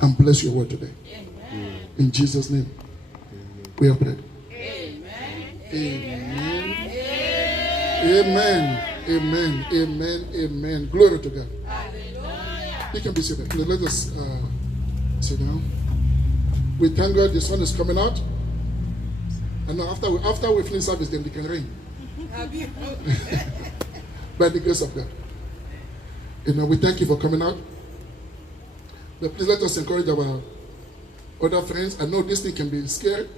and bless your word today. Amen. In Jesus' name, we have prayed. Amen. Amen. Amen. Amen. Amen. Amen. Glory to God. Hallelujah. You can be seated. Let us sit down. We thank God the sun is coming out. And now after we finish service, then we can rain. By the grace of God. We thank you for coming out. But please let us encourage our other friends. I know this thing can be scary.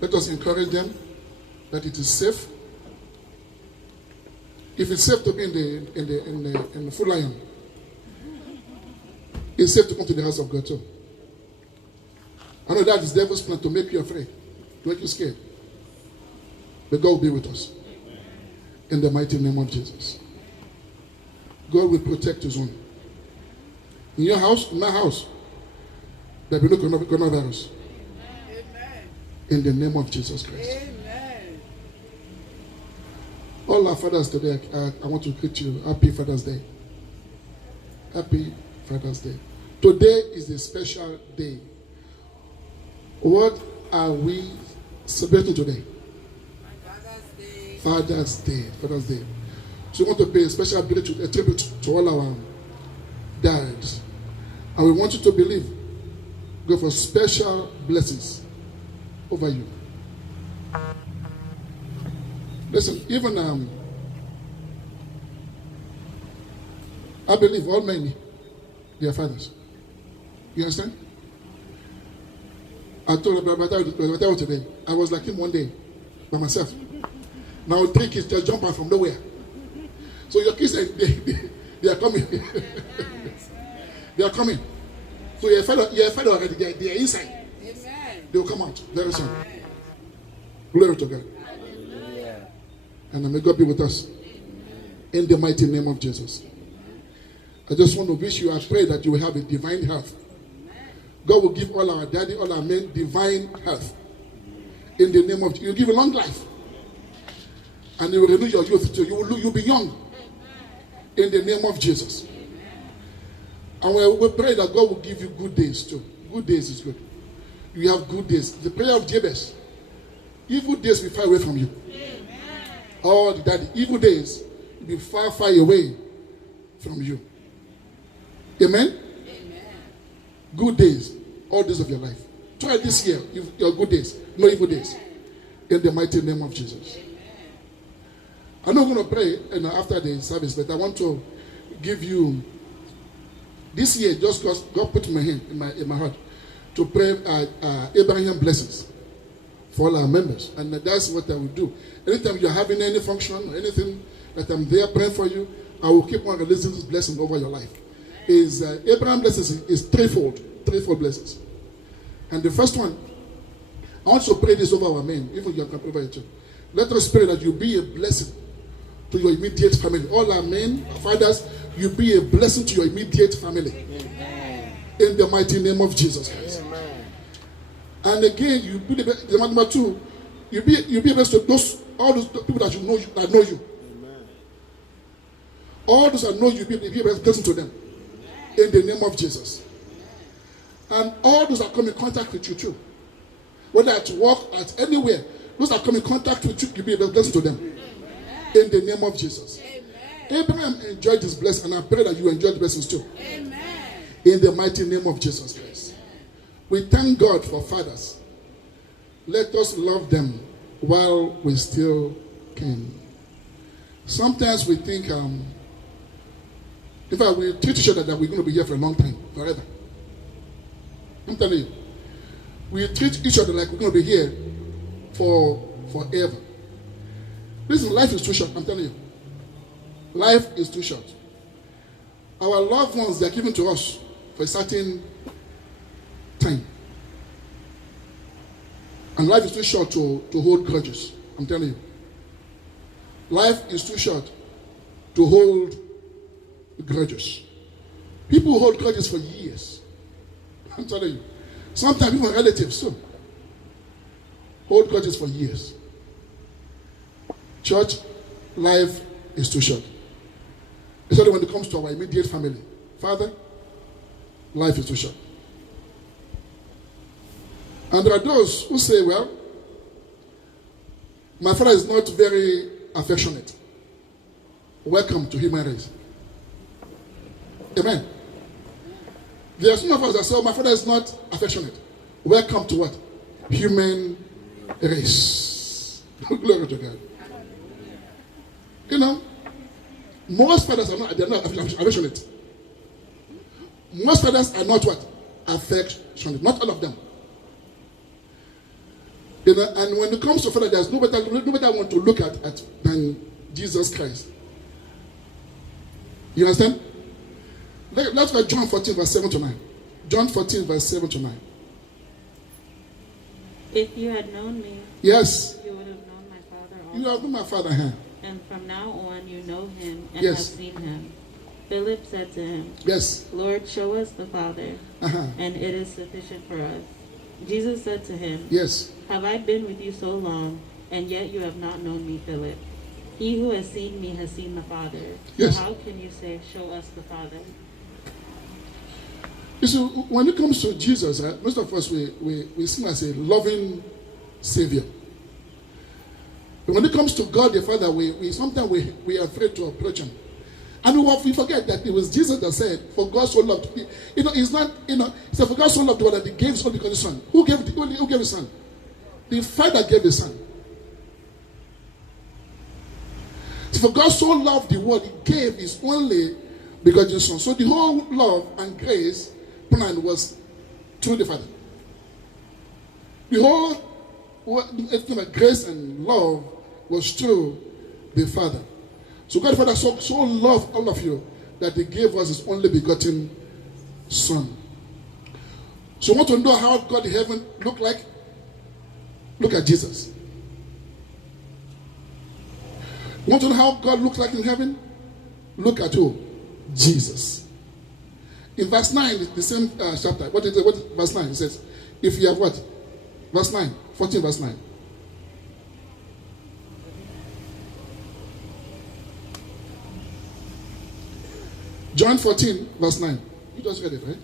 Let us encourage them that it is safe. If it's safe to be in the Full Lion, it's safe to come to the house of God too. I know that is the devil's plan to make you afraid, to make you scared. But God will be with us. In the mighty name of Jesus. God will protect his own. In your house, in my house, there will be no coronavirus. In the name of Jesus Christ. Amen. All our fathers today, I want to greet you. Happy Father's Day. Happy Father's Day. Today is a special day. What are we celebrating today? Father's Day. Father's Day. Father's Day. So we want to pay a special tribute to all our dads. And we want you to believe God for special blessings over you. Listen, even I believe all men, they are fathers. You understand? I told Brother today, I was like him one day by myself. Now 3 kids just jump out from nowhere. So your kids, they are coming. They are coming. So you're a father already. They are inside. Amen. They will come out very soon. Glory to God. Hallelujah. And may God be with us. In the mighty name of Jesus. I just want to wish you, I pray that you will have a divine health. God will give all our daddy, all our men, divine health. In the name of Jesus. He will give a long life. And He will renew your youth too. You'll be young. In the name of Jesus. And we pray that God will give you good days too. Good days is good. You have good days. The prayer of Jabez. Evil days will be far away from you. All the evil days will be far, far away from you. Amen? Amen. Good days. All days of your life. Try this year. Your good days. No evil days. In the mighty name of Jesus. I'm not going to pray after the service, but I want to give you this year, just because God put my hand in my heart to pray Abraham blessings for all our members. And that's what I will do. Anytime you're having any function or anything that I'm there praying for you, I will keep on releasing this blessing over your life. Abraham blessings is threefold blessings. And the first one, I want to pray this over our men, even you can pray over it too. Let us pray that you be a blessing to your immediate family. All our men, our fathers, you be a blessing to your immediate family. Amen. In the mighty name of Jesus Christ. Amen. And again, you be the number two, you be a blessing to all those people that know you. Amen. All those that know you, be a blessing to them. In the name of Jesus. And all those that come in contact with you too. Whether at work, at anywhere, those that come in contact with you, you be a blessing to them. In the name of Jesus. Amen. Abraham enjoyed this blessing, and I pray that you enjoy the blessings too. Amen. In the mighty name of Jesus Christ. We thank God for fathers. Let us love them while we still can. Sometimes we think, in fact, we treat each other that we're going to be here for a long time, forever. I'm telling you. We treat each other like we're going to be here forever. Listen, life is too short, I'm telling you. Life is too short. Our loved ones, they are given to us for a certain time. And life is too short to hold grudges. I'm telling you. Life is too short to hold grudges. People hold grudges for years. I'm telling you. Sometimes even relatives too hold grudges for years. Church, life is too short. Especially when it comes to our immediate family. Father, life is too short. And there are those who say, well, my father is not very affectionate. Welcome to human race. Amen. There are some of us that say, oh, my father is not affectionate. Welcome to what? Human race. Glory to God. You know, most fathers are not affectionate. Most fathers are not what? Affectionate. Not all of them. You know, and when it comes to father, there's no better one to look at than Jesus Christ. You understand? Let's go to John 14, verse 7 to 9. John 14, verse 7 to 9. If you had known me, Yes. you would have known my Father also. You have known my father here. And from now on you know him and Yes. have seen him. Philip said to him, Yes. Lord, show us the Father, Uh-huh. and it is sufficient for us. Jesus said to him, Yes. Have I been with you so long, and yet you have not known me, Philip? He who has seen me has seen the Father. Yes. So how can you say, Show us the Father? You see, when it comes to Jesus, most of us, we see him as a loving Savior. But when it comes to God the Father, we sometimes we are afraid to approach him. And we forget that it was Jesus that said, for God so loved. You know, it's not, you know, he said, for God so loved the world that he gave his only begotten Son. Who gave his Son? The Father gave his Son. So for God so loved the world, he gave his only begotten Son. So the whole love and grace plan was through the Father. The whole grace and love was through the Father. So God the Father so loved all of you that he gave us his only begotten Son. So you want to know how God in heaven looked like? Look at Jesus. You want to know how God looks like in heaven? Look at who? Jesus. In verse 9, the same chapter, what verse 9? It says, if you have what? Verse 9, 14 verse 9. John 14 verse 9. You just read it, right?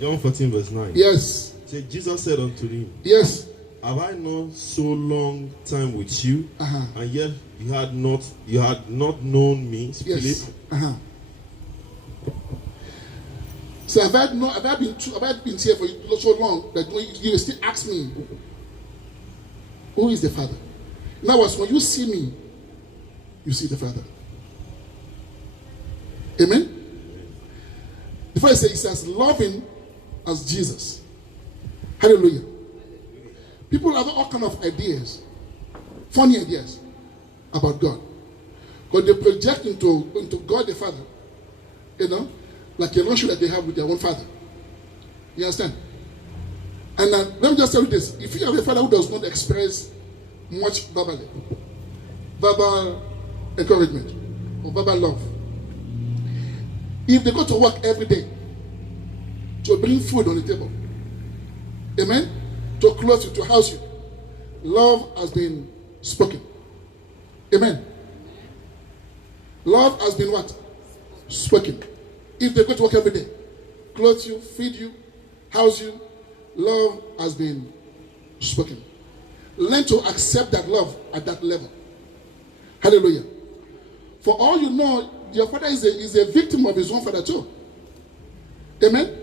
John 14 verse 9. Yes. So Jesus said unto him, Yes. Have I not so long time with you, and yet you had not known me, Philip? Yes. So have I been here for so long that you still ask me, who is the Father? In other words, when you see me, you see the Father. Amen? The first says it's as loving as Jesus. Hallelujah. People have all kind of ideas, funny ideas about God. But they project into God the Father, you know, like a relationship that they have with their own father. You understand? And let me just tell you this. If you have a father who does not express much verbally, verbal encouragement, or verbal love, if they go to work every day to bring food on the table, amen, to clothe you, to house you, love has been spoken. Amen. Love has been what? Spoken. If they go to work every day, clothe you, feed you, house you, love has been spoken. Learn to accept that love at that level. Hallelujah. For all you know, your father is a victim of his own father too. Amen.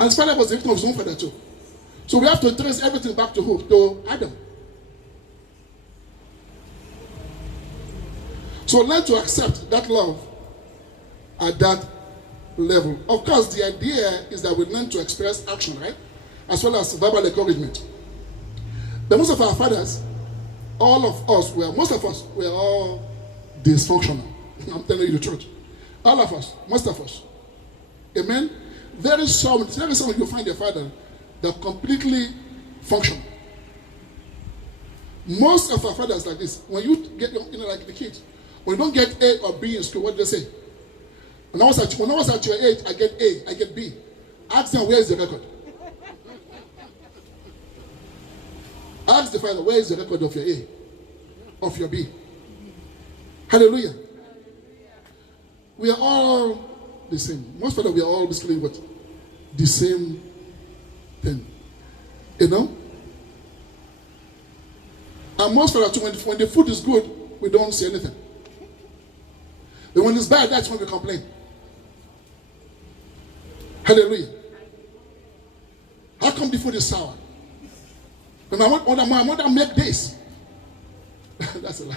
And his father was a victim of his own father too. So we have to trace everything back to who? To Adam. So learn to accept that love at that level. Of course, the idea is that we learn to express action, right? As well as verbal encouragement. But most of our fathers, most of us were all dysfunctional. I'm telling you the truth. All of us, most of us. Amen? Very seldom you find a father that completely functional. Most of our fathers like this. When you get, like the kids, when you don't get A or B in school, what do they say? When I was at your age, I get A, I get B. Ask them, where is the record? Ask the father, where is the record of your A, of your B? Hallelujah. We are all the same. Most of us, we are all basically what? The same thing. You know? And most of us, when the food is good, we don't say anything. But when it's bad, that's when we complain. Hallelujah. How come the food is sour? When my mother make this. That's a lie.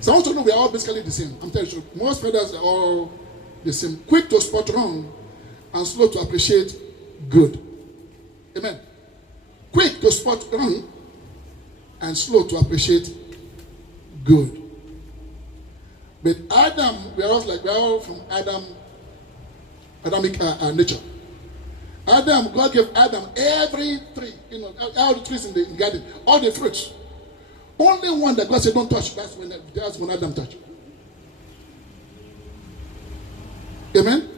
So I want to know we are all basically the same. I'm telling you, most fathers are all the same. Quick to spot wrong and slow to appreciate good. Amen. Quick to spot wrong and slow to appreciate good. But Adam, we are all from Adamic nature. Adam, God gave Adam every tree, all the trees in the garden, all the fruits. Only one that God said don't touch. That's when Adam touched. Amen.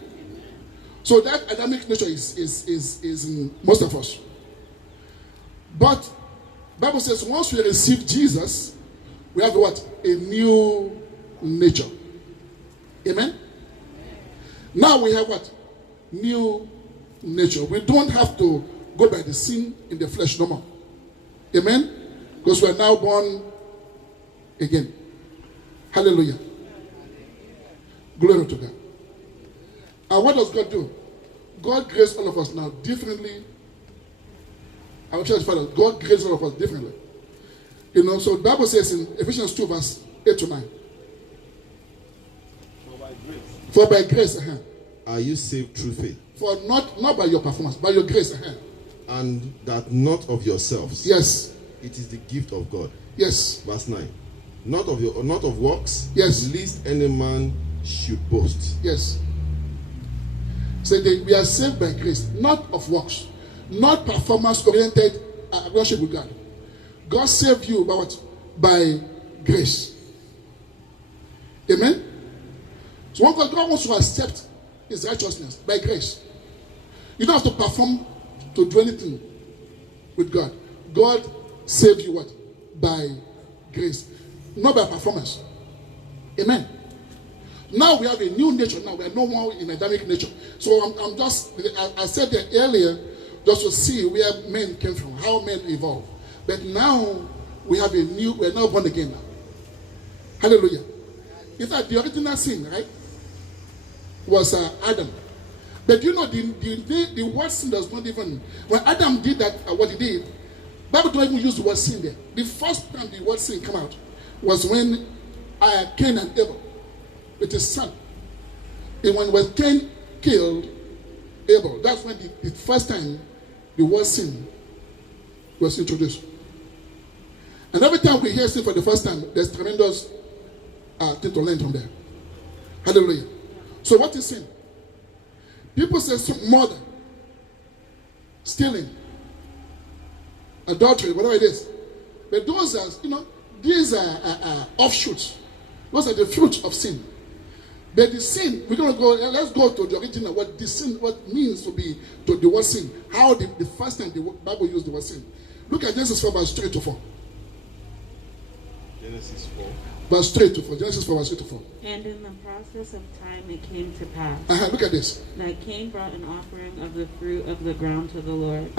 So that Adamic nature is in most of us. But Bible says once we receive Jesus, we have what? A new nature. Amen. Now we have what? New nature. We don't have to go by the sin in the flesh no more. Amen. Because we are now born again. Hallelujah. Glory to God. And what does God do? God graced all of us now differently. Our church father, God graced all of us differently. So the Bible says in Ephesians 2 verse 8 to 9. For by grace, are you saved through faith? For not by your performance, by your grace. And that not of yourselves. Yes. It is the gift of God. Yes. Verse 9. Not of works. Yes. Lest any man should boast. Yes. So we are saved by grace, not of works, not performance-oriented relationship with God. God saved you by what? By grace. Amen. So when God wants to accept His righteousness by grace, you don't have to perform to do anything with God. God saved you what? By grace, not by performance. Amen. Now we have a new nature. Now we are no more in Adamic nature. So I said that earlier, just to see where men came from, how men evolved. But now we are now born again now. Hallelujah. In fact, the original sin, right, was Adam. But the word sin does not even, when Adam did that, what he did, Bible don't even use the word sin there. The first time the word sin came out was when Cain and Abel, with his son. And when Cain killed Abel, that's when the first time the word sin was introduced. And every time we hear sin for the first time, there's tremendous thing to learn from there. Hallelujah. So what is sin? People say murder, stealing, adultery, whatever it is. But those are, these are offshoots. Those are the fruits of sin. But the sin, let's go to the original, what means to be, to the word sin. How the first time the Bible used the word sin. Look at Genesis 4 verse 3 to 4. Genesis 4. Verse 3 to 4. Genesis 4 verse 3 to 4. And in the process of time it came to pass Look at this. that Cain brought an offering of the fruit of the ground to the Lord.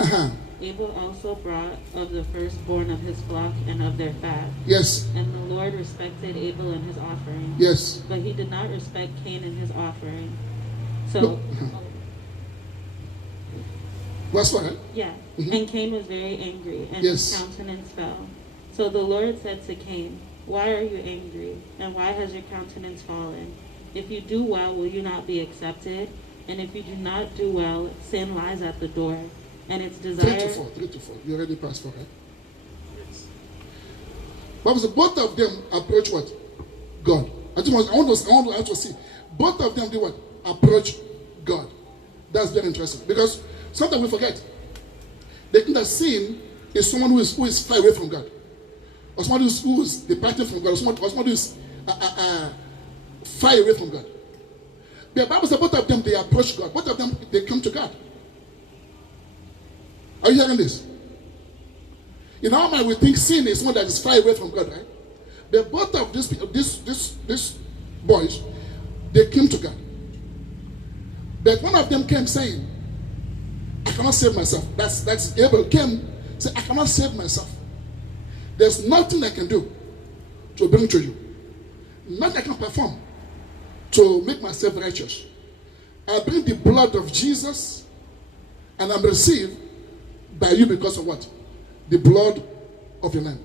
Abel also brought of the firstborn of his flock and of their fat. Yes. And the Lord respected Abel and his offering. Yes. But he did not respect Cain and his offering. So, No. Verse 4, right? yeah. And Cain was very angry, and Yes. his countenance fell. So the Lord said to Cain, "Why are you angry? And why has your countenance fallen? If you do well, will you not be accepted? And if you do not do well, sin lies at the door, and its 3 desire..." to 4. 3 to 4. You already passed 4, right? Yes. Bible says both of them approach what? God. I want to see. Both of them do what? Approach God. That's very interesting. Because sometimes we forget. They think that sin is someone who is far away from God. Or someone who is departing from God. Or someone who is far away from God. The Bible says both of them, they approach God. Both of them, they come to God. Are you hearing this? In our mind, we think sin is one that is far away from God, right? But both of these boys, they came to God. But one of them came saying, cannot save myself. That's Abel came, said, I cannot save myself. There's nothing I can do to bring to you. Nothing I can perform to make myself righteous. I bring the blood of Jesus and I'm received by you because of what? The blood of your Lamb.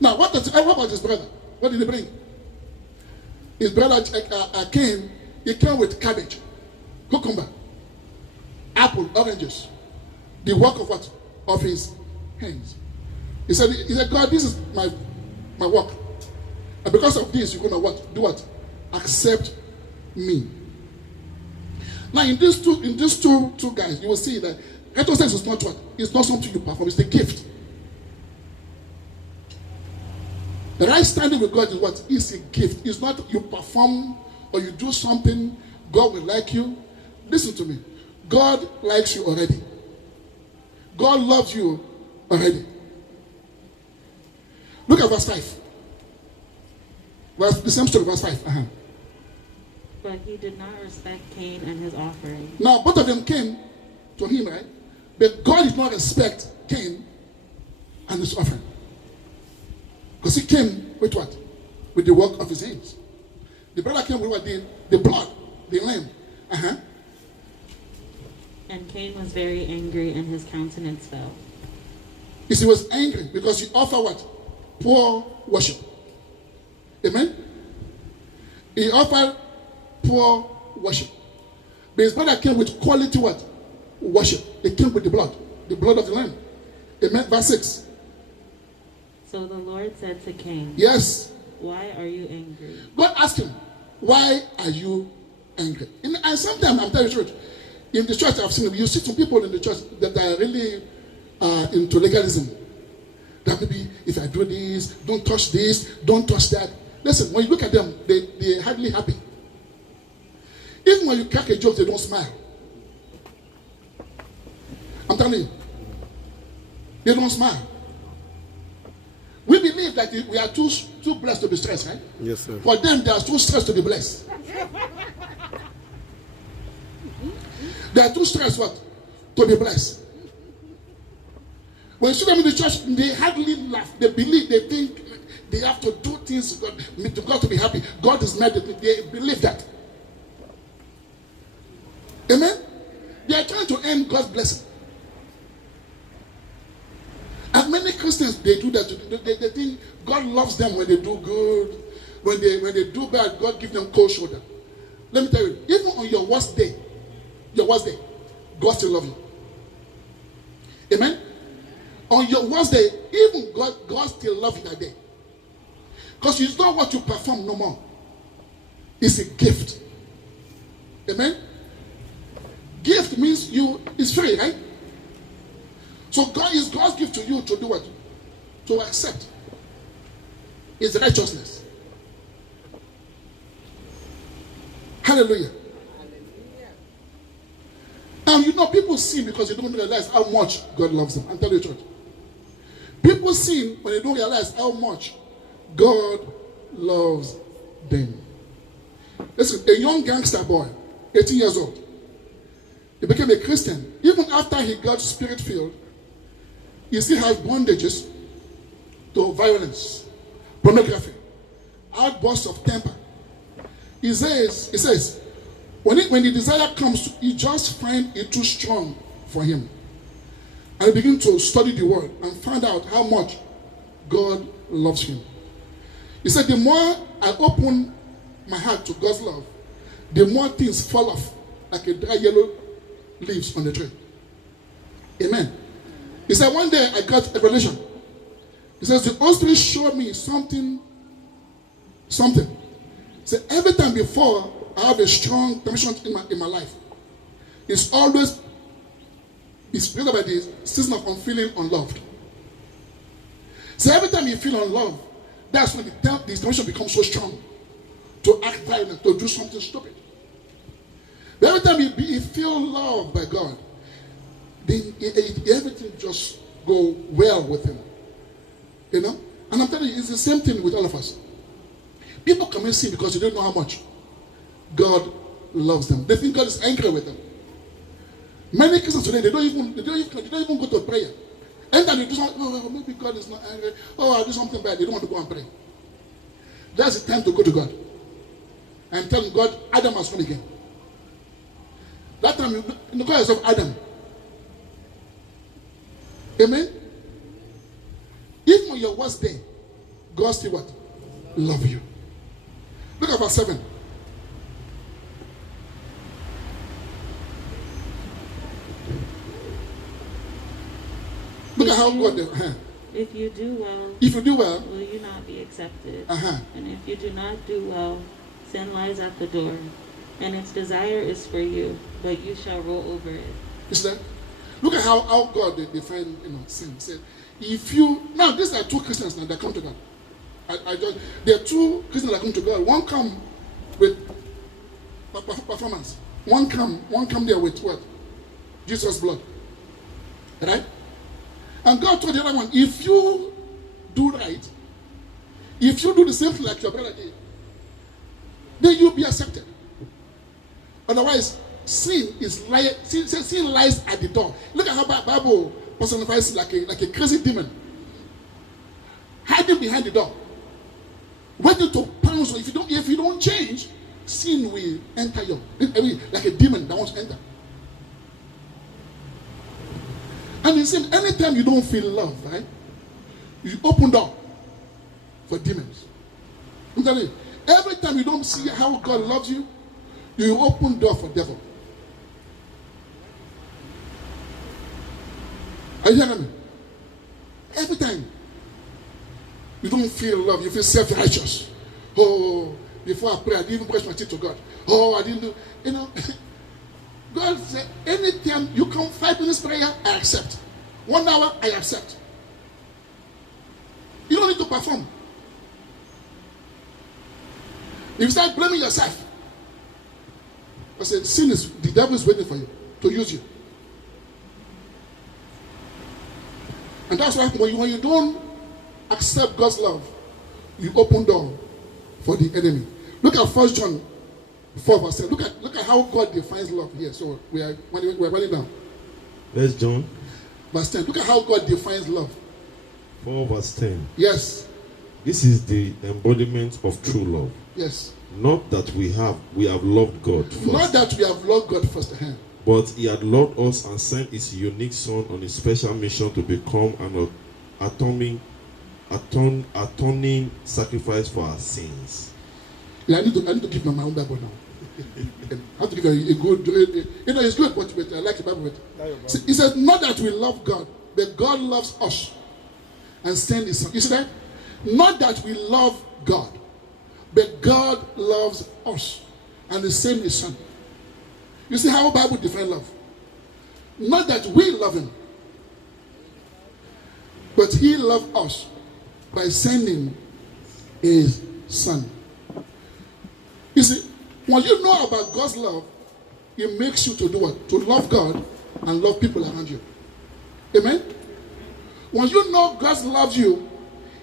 Now, what about his brother? What did he bring? His brother came, he came with cabbage, cucumber, apple, oranges. The work of what? Of his hands. He said, God, this is my work. And because of this, you're going to what? Do what? Accept me. Now, in these two guys, you will see that righteousness is not what? It's not something you perform, it's the gift. The right standing with God is what? It's a gift. It's not you perform or you do something, God will like you. Listen to me. God likes you already. God loves you already. Look at verse 5. The same story, verse 5. But he did not respect Cain and his offering. Now, both of them came to him, right? But God did not respect Cain and his offering. Because he came with what? With the work of his hands. The brother came with what? The blood, the lamb. And Cain was very angry and his countenance fell. You see, he was angry because he offered what? Poor worship. Amen? He offered poor worship. But his brother came with quality what? Worship. He came with the blood of the lamb. Amen? Verse 6. So the Lord said to Cain, yes. Why are you angry? God asked him, why are you angry? And sometimes, I'm telling you the truth, in the church I've seen, you see some people in the church that are really into legalism. That maybe, if I do this, don't touch this, don't touch that. Listen, when you look at them, they're hardly happy. Even when you crack a joke, they don't smile. I'm telling you. They don't smile. We believe that we are too blessed to be stressed, right? Yes, sir. For them, they are too stressed to be blessed. They are too stressed what? To be blessed. When you see them in the church, they hardly laugh. They believe, they think they have to do things to God to be happy. God is mad at them. They believe that. Amen? They are trying to earn God's blessing. And many Christians, they do that. They think God loves them when they do good. When they do bad, God gives them cold shoulder. Let me tell you, even on your worst day, God still loves you. Amen? On your worst day, even God still loves you that day. Because it's not what you perform no more. It's a gift. Amen? Gift means it's free, right? So God is God's gift to you to do what? To accept. It's righteousness. Hallelujah. And you know, people sin because they don't realize how much God loves them. I'm telling you the truth. People sin when they don't realize how much God loves them. Listen, a young gangster boy, 18 years old, he became a Christian. Even after he got spirit-filled, he still has bondages to violence, pornography, outbursts of temper. He says, when the desire comes, he just finds it too strong for him. And he begins to study the word and find out how much God loves him. He said, the more I open my heart to God's love, the more things fall off like a dry yellow leaves on the tree. Amen. He said, one day I got a revelation. He says, the Holy Spirit showed me something. He said, every time before I have a strong tension in my life, it's created by the season of feeling unloved. So every time you feel unloved, that's when the tension becomes so strong to act violent, to do something stupid. But every time you feel loved by God, then everything just go well with him. You know? And I'm telling you, it's the same thing with all of us. People commit sin because they don't know how much God loves them. They think God is angry with them. Many Christians today, they don't even go to prayer. Anytime they do something, oh, maybe God is not angry. Oh, I do something bad. They don't want to go and pray. That's the time to go to God and tell God, Adam has come again. That time, you call yourself Adam. Amen? Even on your worst day, God still what? Love you. Look at verse 7. Look at how God. If you do well, If you do well, will you not be accepted? uh-huh. And if you do not do well, sin lies at the door, and its desire is for you, but you shall roll over it. You see that? Look at how God define sin. He said, if you now these are two Christians now that come to God. There are two Christians that come to God. One come with performance. One come there with what? Jesus' blood. Right? And God told the other one, if you do right, if you do the same thing like your brother did, then you'll be accepted. Otherwise, sin lies at the door. Look at how Bible personifies like a crazy demon, hiding behind the door, waiting to pounce. If you don't change, sin will enter you. Like a demon that wants to enter. And it seems anytime you don't feel love, right, you open door for demons. I'm telling you, every time you don't see how God loves you, you open door for devil. Are you hearing me? Every time you don't feel love, you feel self-righteous. Oh, before I pray, I didn't even brush my teeth to God. Oh, I didn't do, God said, anytime you come 5 minutes prayer, I accept. 1 hour, I accept. You don't need to perform. If you start blaming yourself, I said, sin is, the devil is waiting for you to use you. And that's why when you don't accept God's love, you open door for the enemy. Look at 1 John 4 verse 10. Look at how God defines love here. So we're running down. Let's John. Verse 10. Look at how God defines love. 4 verse 10. Yes. This is the embodiment of true love. Yes. Not that we have loved God first. Not that we have loved God first. But he had loved us and sent his unique son on a special mission to become an atoning sacrifice for our sins. Yeah, I need to give my own Bible now. I have to give a good, it's good, but I like the Bible. See, he says, not that we love God, but God loves us and sent his son. You see that? Not that we love God, but God loves us and he sent his son. You see how the Bible defines love? Not that we love him, but he loved us by sending his son. You see, when you know about God's love, it makes you to do what? To love God and love people around you. Amen? When you know God loves you,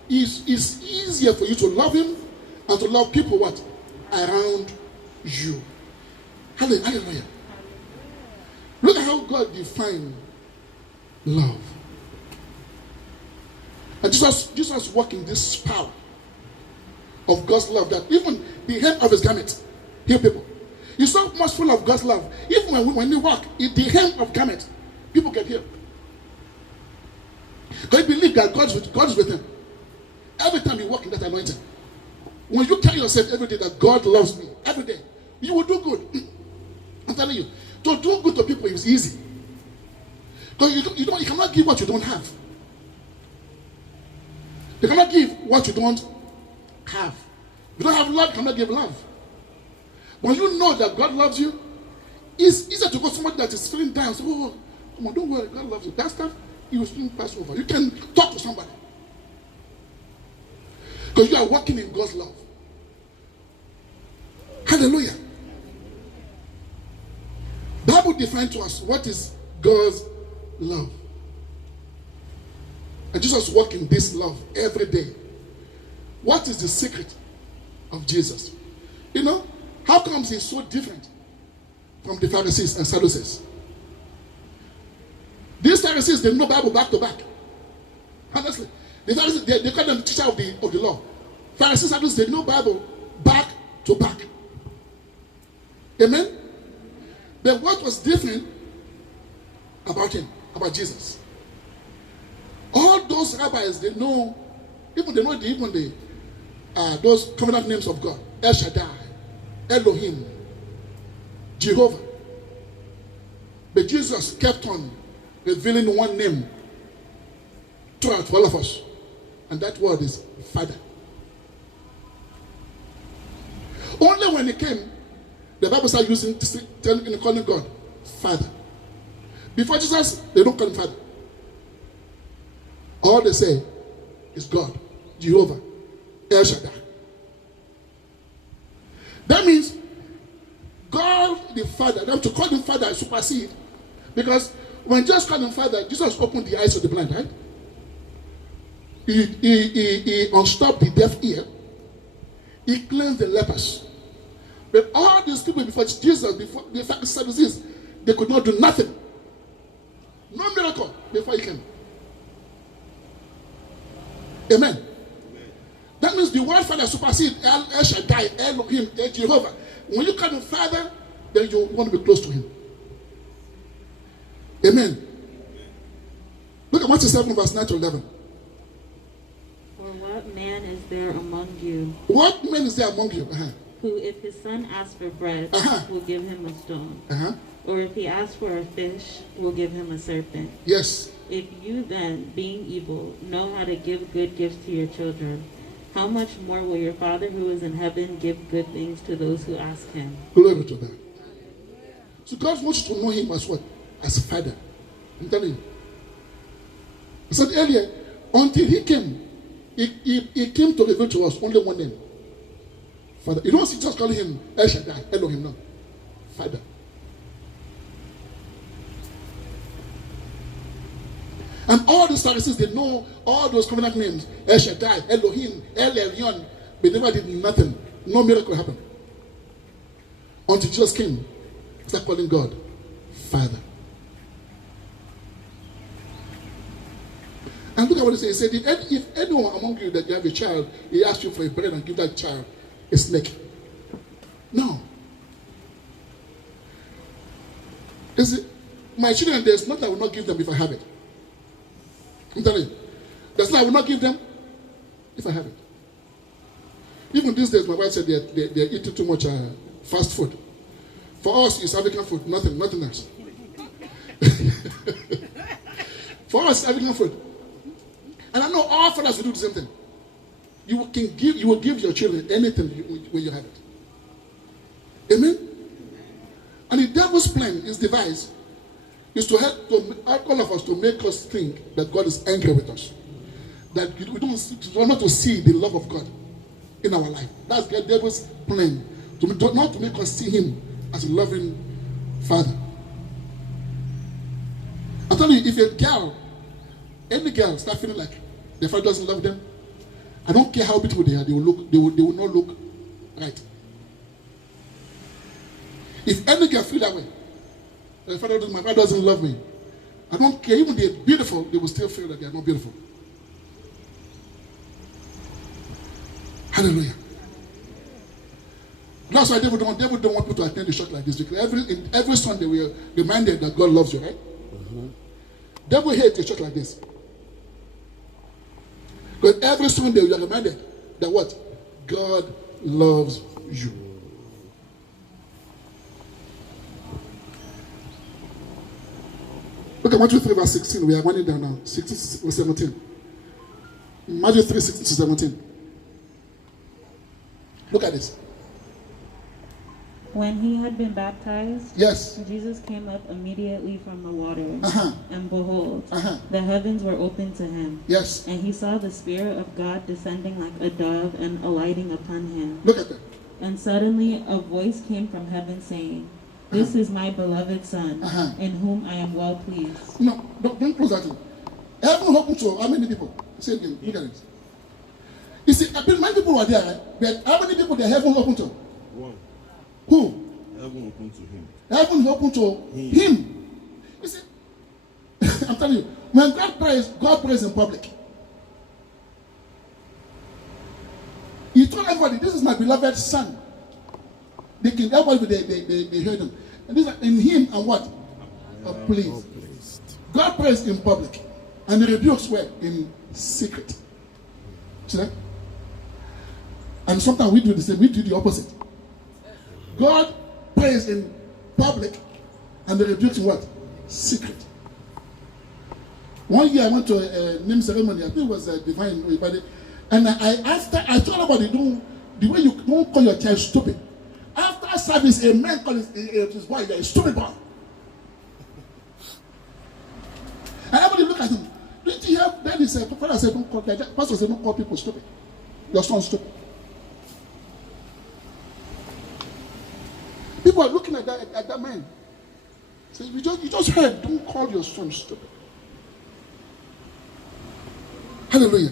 it's easier for you to love him and to love people what? Around you. Hallelujah. Look at how God defined love. And Jesus walked in this power of God's love that even the hem of his garment heal people. He's so much full of God's love. Even when you walk in the hem of garment, people get healed. Because he believe that God is with him. Every time you walk in that anointing, when you tell yourself every day that God loves me, every day, you will do good. I'm telling you, to do good to people is easy. Because you cannot give what you don't have. You cannot give what you don't have. If you don't have love, you cannot give love. When you know that God loves you, it's easier to go to somebody that is feeling down. So, oh, come on, don't worry, God loves you. That stuff, you will soon pass over. You can talk to somebody. Because you are walking in God's love. Hallelujah. The Bible defines to us what is God's love. And Jesus walked in this love every day. What is the secret of Jesus? You know, how comes he's so different from the Pharisees and Sadducees? Pharisees, they know Bible back to back. Honestly. The Pharisees, they call them the teacher of the law. Pharisees, Sadducees, they know Bible back to back. Amen? But what was different about him, about Jesus? All those rabbis, they know those covenant names of God. El Shaddai, Elohim, Jehovah. But Jesus kept on revealing one name throughout all of us. And that word is Father. Only when he came, the Bible started calling God Father. Before Jesus, they don't call him Father. All they say is God, Jehovah, El Shaddai. That means God the Father, them to call him Father supersede. Because when Jesus called him Father, Jesus opened the eyes of the blind, right? He unstopped the deaf ear. He cleansed the lepers. But all these people before Jesus, before the Sadducees, they could not do nothing. No miracle before he came. Amen. That means the word Father supersedes El Shaddai, Elohim, Jehovah. When you call him Father, then you want to be close to him. Amen. Look at Matthew 7, verse 9 to 11. Or what man is there among you What man is there among you? who, if his son asks for bread, will give him a stone? Or if he asks for a fish, will give him a serpent? Yes. If you then, being evil, know how to give good gifts to your children, how much more will your Father who is in heaven give good things to those who ask him? Glory to God. So God wants you to know him as what? As Father. I'm telling you. I said earlier, until he came, he came to reveal to us only one name. Father. You don't see just calling him El Shaddai, Elohim, no. Father. And all these Pharisees, they know all those covenant names. El Shaddai, Elohim, El Elyon. But never did nothing. No miracle happened. Until Jesus came, start calling God Father. And look at what he said. He said, if anyone among you that you have a child, he asks you for a bread and give that child a snake. No. Is it, my children, there's nothing I will not give them if I have it. I'm telling you. There's nothing I will not give them if I have it. Even these days, my wife said they're eating too much fast food. For us, it's African food, nothing else. For us, it's African food. And I know all fathers will do the same thing. You will give your children anything when you have it. Amen? And the devil's plan, his device, is to help all of us to make us think that God is angry with us. That we not to see the love of God in our life. That's the devil's plan. Not to make us see him as a loving father. I'm telling you, if a girl, any girl, start feeling like their father doesn't love them, I don't care how beautiful they are, they will not look right. If any girl feel that way, my father doesn't love me, I don't care, even they're beautiful, they will still feel that they are not beautiful. Hallelujah. That's why David don't want people to attend a church like this, because every Sunday we are reminded that God loves you, right? Devil hates a church like this. Because every Sunday we are reminded that what? God loves you. Look at Matthew 3 verse 16. We are running down now. 16 or 17. Matthew 3, 16 to 17. Look at this. When he had been baptized, Yes. Jesus came up immediately from the water, and behold, the heavens were opened to him. Yes. And he saw the Spirit of God descending like a dove and alighting upon him. Look at that. And suddenly a voice came from heaven saying, "This is my beloved Son, in whom I am well pleased." No, don't close that in. Heaven opened to how many people? Say it again. Look at it. You see, many people were there, right? But how many people did heaven open to? One. Who? Heaven opened to him. Heaven opened to him. You see, I'm telling you, When God prays in public. He told everybody, this is my beloved son. Everybody, they heard him. And this in him and what? Pleased. God prays in public. And the rebukes were in secret. See that? And sometimes we do the same. We do the opposite. God prays in public and the rebukes in what? Secret. One year I went to a name ceremony. I think it was a divine everybody. And I told everybody, the way you don't call your child stupid. After service, a man calls his boy, you're a stupid boy. And everybody look at him. Didn't you have that? He said, Father said, don't call that. Pastor said, don't call people stupid. Your son stupid. People are looking at that man. Say, you just heard, don't call your son stupid. Hallelujah.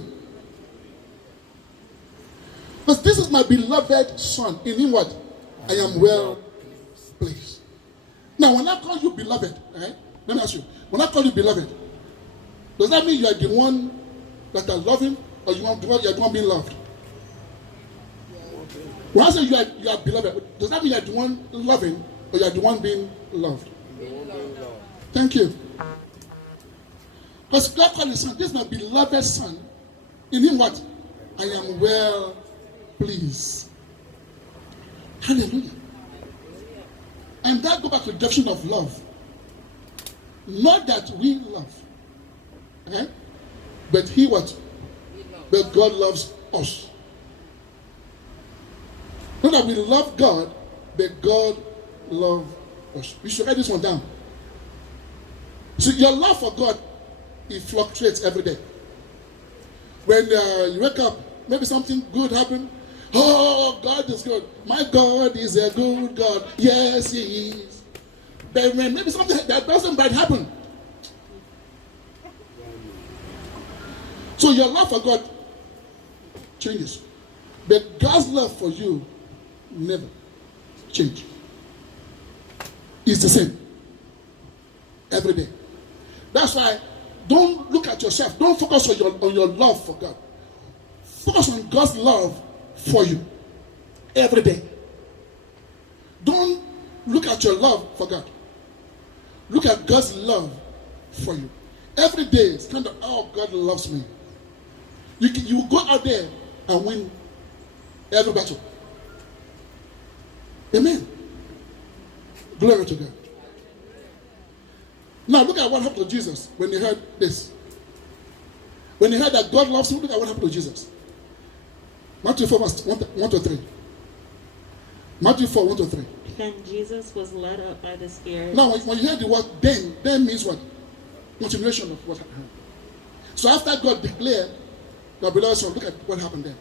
Because this is my beloved son. In him what? I am well pleased. Now, when I call you beloved, right? Let me ask you. When I call you beloved, does that mean you are the one that are loving, or you are the one being loved? When I say you are beloved, does that mean you are the one loving, or you are the one being loved? Thank you. Because God called his son, this is my beloved son. In him what? I am well pleased. Hallelujah. And that go back to the definition of love. Not that we love. But he what? But God loves us. Not that we love God, but God loves us. You should write this one down. So your love for God, it fluctuates every day. When you wake up, maybe something good happened. Oh, God is good. My God is a good God. Yes, he is. But when maybe something that doesn't bad happen. So your love for God changes. But God's love for you never changes. It's the same. Every day. That's why don't look at yourself. Don't focus on your love for God. Focus on God's love for you every day. Don't look at your love for God. Look at God's love for you. Every day, it's kind of, oh, God loves me. You go out there and win every battle. Amen. Glory to God. Now look at what happened to Jesus when he heard this. When he heard that God loves him, look at what happened to Jesus. Matthew 4, verse 1 to 3. Matthew 4, 1 to 3. Then Jesus was led up by the Spirit. Now, when you hear the word then means what? Continuation of what happened. So after God declared, God beloved son, look at what happened then.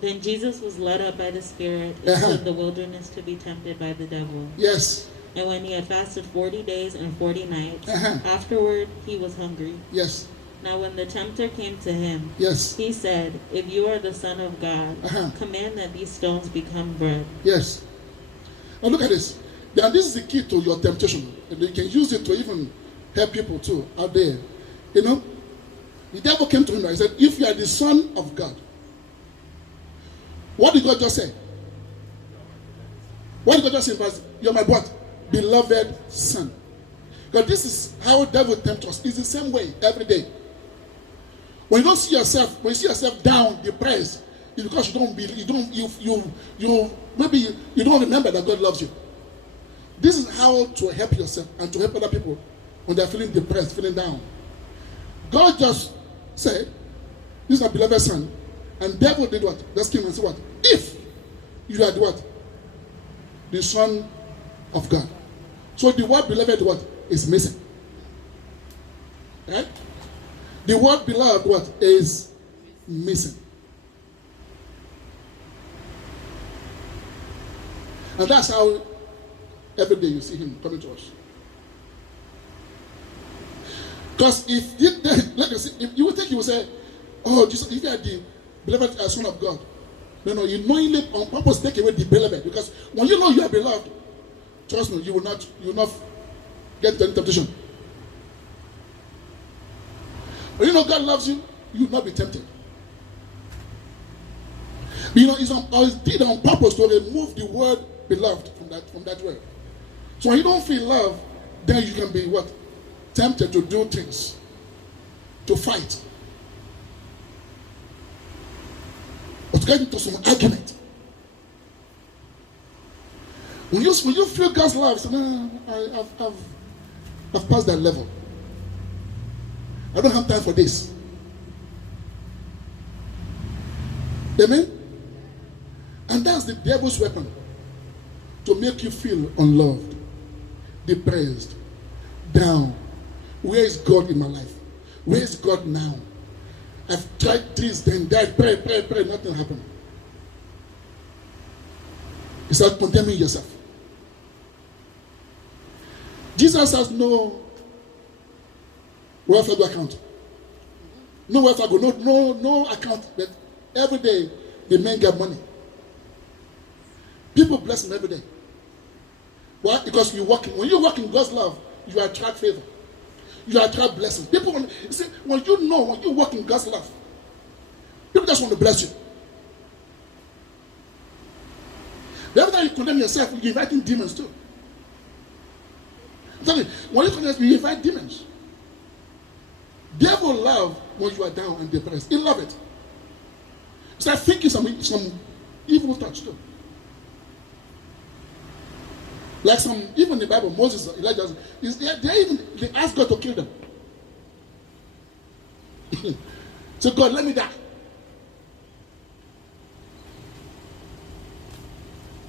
Then Jesus was led up by the Spirit into the wilderness to be tempted by the devil. Yes. And when he had fasted 40 days and 40 nights, afterward he was hungry. Yes. Now when the tempter came to him, yes, he said, if you are the Son of God, command that these stones become bread. Yes. Now look at this. Now this is the key to your temptation. And you can use it to even help people too out there. You know, the devil came to him and he said, if you are the Son of God, what did God just say? What did God just say? You're my what? Beloved son. Because this is how the devil tempts us. It's the same way every day. When you don't see yourself, when you see yourself down, depressed, it's because you don't believe, maybe you don't remember that God loves you. This is how to help yourself and to help other people when they're feeling depressed, feeling down. God just said, this is my beloved son. And devil did what? Just came and said what? If you are the what? The Son of God. So the word beloved what? Is missing. Right? The word beloved what? Is missing. And that's how every day you see him coming to us. Because if you would think he would say, oh, Jesus, if you are the beloved Son of God, no, you knowingly on purpose take away the beloved. Because when you know you are beloved, trust me, you will not get into any temptation. But you know God loves you, you will not be tempted. You know, it's did on purpose to remove the word beloved from that word. So when you don't feel love, then you can be what? Tempted to do things, to fight, or to get into some argument. When you feel God's love, say, no, I've passed that level. I don't have time for this. Amen? And that's the devil's weapon, to make you feel unloved, depressed, down. Where is God in my life? Where is God now? I've tried this, then that, pray, nothing happened. You start condemning yourself. Jesus has no welfare account. No welfare go, no account. But every day the men get money. People bless him every day. Why? Because when you walk in God's love, you attract favor. You attract blessings. People, you see, when you walk in God's love, people just want to bless you. Every time you condemn yourself, you're inviting demons too. I'm telling you, when you condemn, you invite demons. Devil love when you are down and depressed. He love it. Start thinking some evil thoughts too. Like even in the Bible, Moses, Elijah, they asked God to kill them. So God, let me die.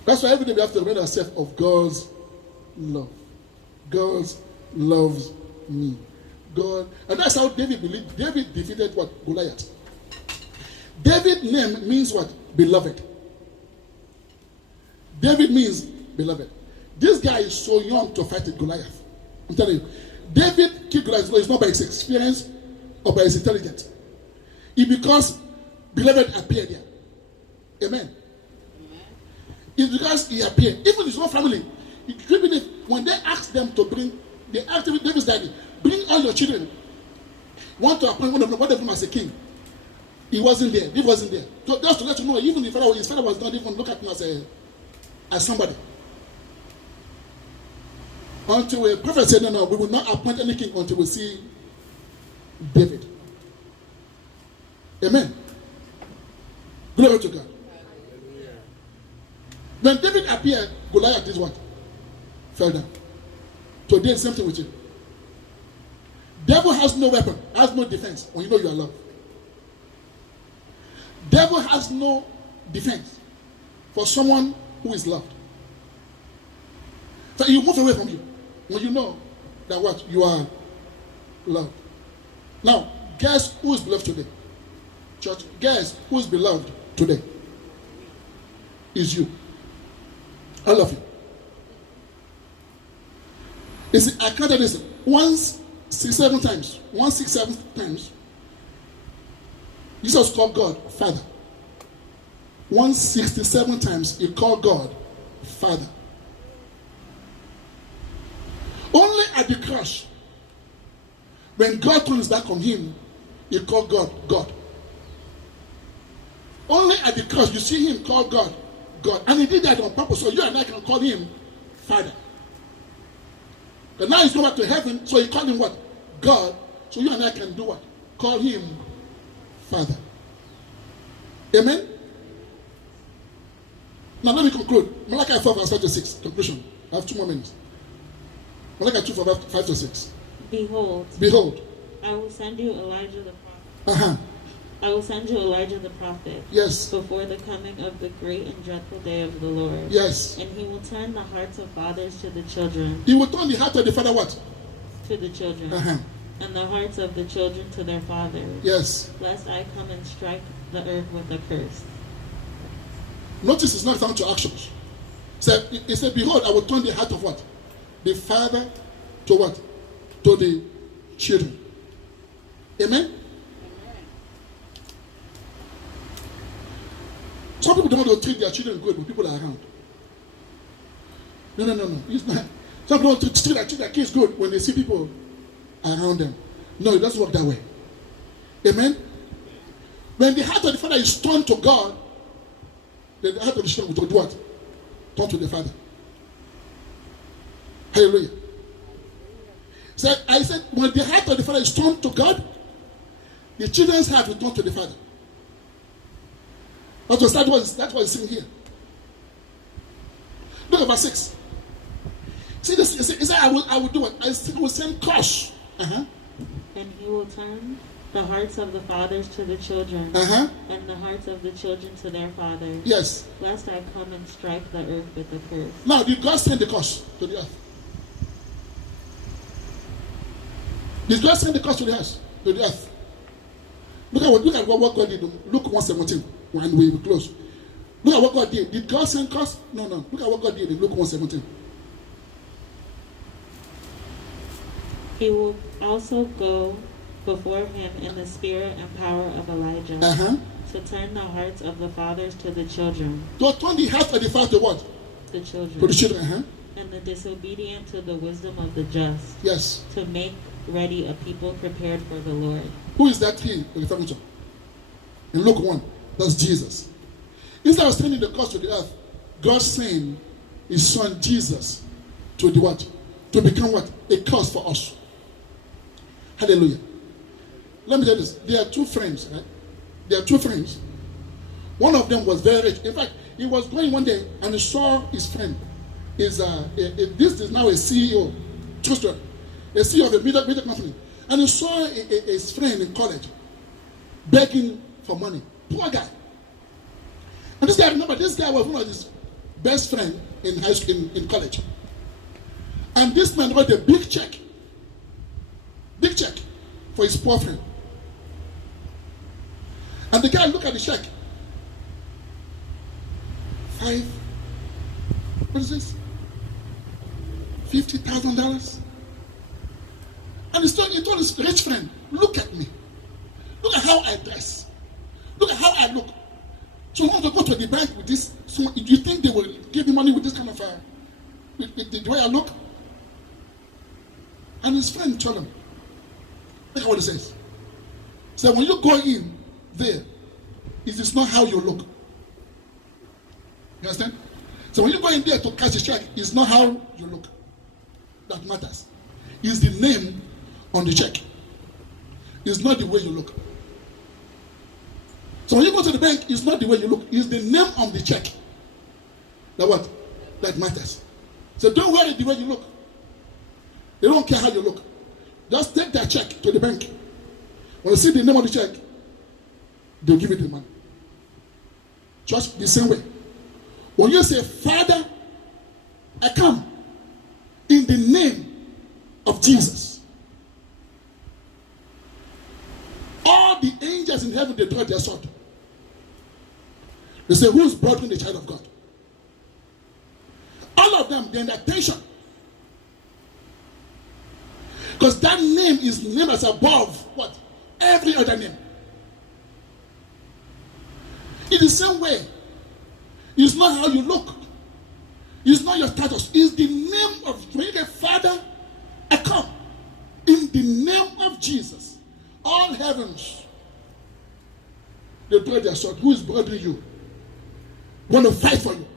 That's why every day we have to remind ourselves of God's love. God loves me. God, and that's how David believed. David defeated what? Goliath. David's name means what? Beloved. David means beloved. This guy is so young to fight Goliath. I'm telling you. David killed Goliath. It's not by his experience or by his intelligence. It's because beloved appeared there. Amen. It's because he appeared. Even his own family. When they asked them to bring, they asked David's daddy, bring all your children. Want to appoint one of them as a king. He wasn't there. He wasn't there. So just to let you know, even his father was not even look at him as somebody. Until a prophet said, no, we will not appoint any king until we see David. Amen. Glory to God. When David appeared, Goliath is what? Fell down. Today, the same thing with you. Devil has no weapon, has no defense when you know you are loved. Devil has no defense for someone who is loved. So you move away from you when you know that what? You are loved. Now, guess who is beloved today? Church, guess who is beloved today? Is you. All of you. You see, I counted this 167 times. 167 times. Jesus called God Father. 167 times he called God Father. Only at the cross, when God turned his back on him, he called God God. Only at the cross you see him call God God. And he did that on purpose, so you and I can call him Father. But now he's going back to heaven, so he called him what? God. So you and I can do what? Call him Father. Amen? Now let me conclude. Malachi 4 verse 5 to 6. Conclusion. I have 2 more minutes. Malachi 2 verse 5 to 6. Behold. I will send you Elijah the prophet. Uh-huh. I will send you Elijah the prophet. Yes. Before the coming of the great and dreadful day of the Lord. Yes. And he will turn the hearts of fathers to the children. He will turn the heart of the father what? To the children. Uh-huh. And the hearts of the children to their fathers. Yes. Lest I come and strike the earth with a curse. Notice it's not down to actions. He said, behold, I will turn the heart of what? The father to what? To the children. Amen? Some people don't want to treat their children good when people are around. No. It's not. Some people don't treat their kids good when they see people around them. No, it doesn't work that way. Amen. When the heart of the father is turned to God, then the heart of the children will do what? Turn to the father. Hallelujah. So I said, when the heart of the father is turned to God, the children's heart will turn to the father. That was seen here. Look at verse 6. See this? He said, I will do it. I will send curse. And he will turn the hearts of the fathers to the children, and the hearts of the children to their fathers. Yes. Lest I come and strike the earth with a curse. Now, did God send the curse to the earth? Did God send the curse to the earth? To the earth? Look at what God did. Luke 1:17. When we close. Look at what God did. Did God send curse? No. Look at what God did in Luke 1:17. He will also go before him in the spirit and power of Elijah, to turn the hearts of the fathers to the children. To turn the heart of the father to what? The children. To the children, And the disobedient to the wisdom of the just. Yes. To make ready a people prepared for the Lord. Who is that he referring to? In Luke 1, that's Jesus. Instead of sending the curse to the earth, God sent his son Jesus to the what? To become what? A curse for us. Hallelujah. Let me tell you this. There are two friends, right? There are two friends. One of them was very rich. In fact, he was going one day and he saw his friend. This is now a CEO. True story. A CEO of a major company. And he saw his friend in college begging for money. Poor guy. And this guy, remember, this guy was one of his best friends in high school, in college. And this man got a big check for his poor friend. And the guy looked at the check. What is this? $50,000. And he told his rich friend, look at me. Look at how I dress. Look at how I look. So I want to go to the bank with this. So do you think they will give me money with this kind of with the way I look? And his friend told him, look at what he says. So when you go in there, it is not how you look. You understand? So when you go in there to cash a check, it's not how you look that matters. It's the name on the check. It's not the way you look. So when you go to the bank, it's not the way you look. It's the name on the check. That what? That matters. So don't worry the way you look. They don't care how you look. Just take that check to the bank. When you see the name on the check, they'll give you the money. Just the same way. When you say, Father, I come in the name of Jesus. All the angels in heaven, they draw their sword. They say, who's bothering the child of God? All of them, they're in attention. Because that name is named as above what? Every other name. In the same way, it's not how you look. It's not your status. It's the name of, when you get Father, I come. In the name of Jesus. All heavens, they draw their sword. Who is bothering you? Want to fight for you.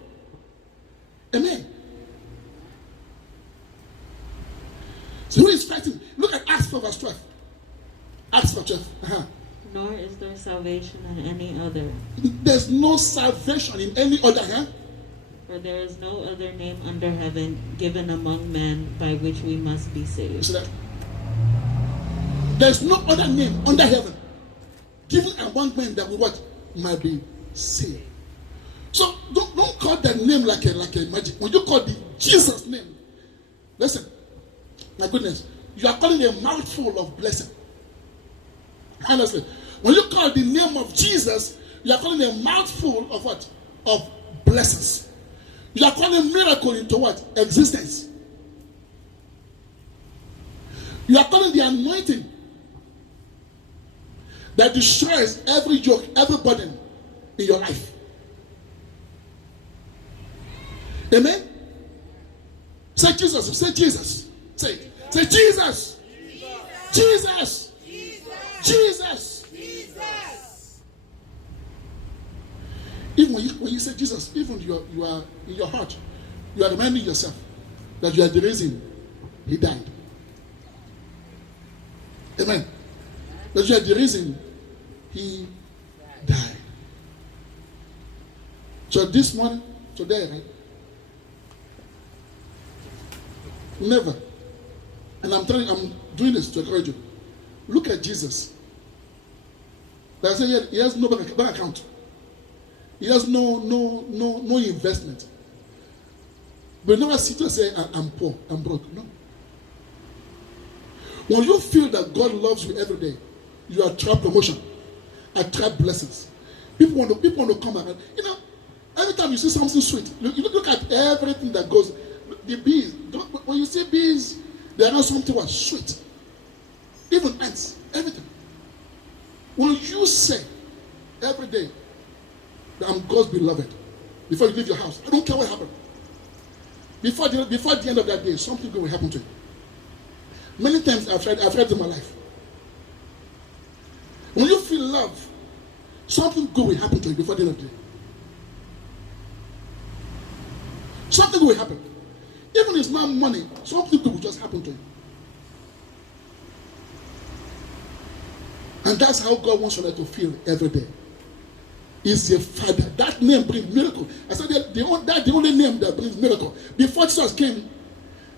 Amen. So who is fighting? Look at Acts 4 verse 12. Acts 4 12. Nor is there salvation in any other. There's no salvation in any other. For there is no other name under heaven given among men by which we must be saved. See that? There's no other name under heaven given among men that we what? Might be saved. So don't call that name like a magic. When you call the Jesus name, listen, my goodness, you are calling a mouthful of blessing. Honestly, when you call the name of Jesus, you are calling a mouthful of what? Of blessings. You are calling miracle into what? Existence. You are calling the anointing that destroys every yoke, every burden in your life. Amen? Say Jesus. Say Jesus. Say it. Say Jesus. Jesus. Jesus. Even when you say Jesus, even you are in your heart, you are reminding yourself that you are the reason he died. Amen. That you are the reason he died. So this morning, today, right? Never. And I'm doing this to encourage you. Look at Jesus. Like I said, he has no bank account. He has no investment. But never sit and say, I'm poor, I'm broke. No. When you feel that God loves you every day, you attract promotion, attract blessings. People want to come around. You know, every time you see something sweet, you look at everything that goes. The bees, when you see bees, they are something was sweet. Even ants, everything. When you say every day that I'm God's beloved, before you leave your house, I don't care what happened. Before the end of that day, something good will happen to you. Many times I've tried in my life. When you feel love, something good will happen to you before the end of the day. Something good will happen. Even if it's not money, something good will just happen to you. And that's how God wants you to feel every day. Is your Father. That name brings miracle. I said that's the only name that brings miracle. Before Jesus came,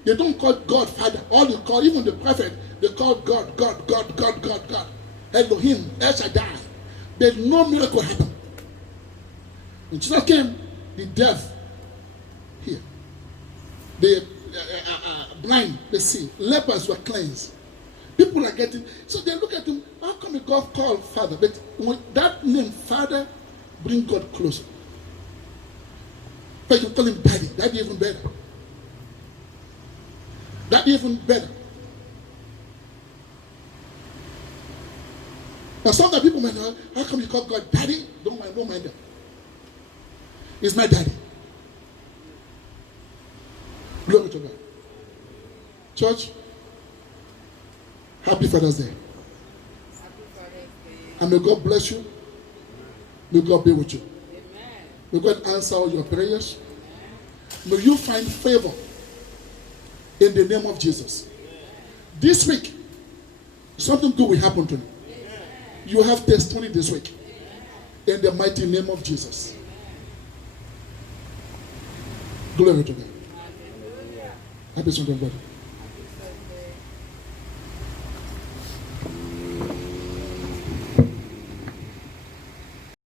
they don't call God Father. All they call, even the prophet, they call God. Elohim, El Shaddai. There's no miracle happen. When Jesus came, the deaf here, the blind, they see, lepers were cleansed. People are getting, so they look at him, how come God called Father? But when that name, Father, bring God closer. But you call him Daddy, Daddy even better. Daddy even better. Now sometimes people might know, how come you call God Daddy? Don't mind them. He's my daddy. Glory to God. Church, happy Father's Day. And may God bless you. May God be with you. Amen. May God answer all your prayers. May you find favor in the name of Jesus. This week, something good will happen to you. You have testimony this week. In the mighty name of Jesus. Glory to God. Happy Sunday, brother.